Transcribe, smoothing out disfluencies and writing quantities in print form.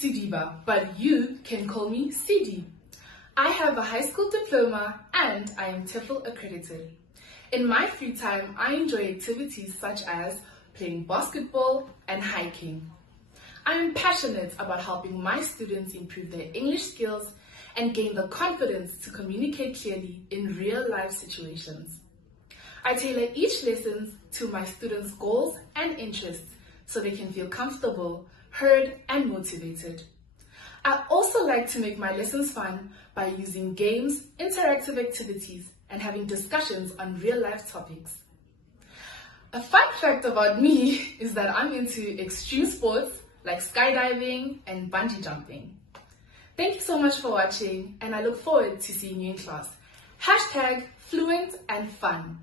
Sidiba, but you can call me Sidi. I have a high school diploma and I am TEFL accredited. In my free time, I enjoy activities such as playing basketball and hiking. I am passionate about helping my students improve their English skills and gain the confidence to communicate clearly in real-life situations. I tailor each lesson to my students' goals and interests so they can feel comfortable, heard, and motivated. I also like to make my lessons fun by using games, interactive activities, and having discussions on real-life topics. A fun fact about me is that I'm into extreme sports like skydiving and bungee jumping. Thank you so much for watching, and I look forward to seeing you in class. #fluent and fun.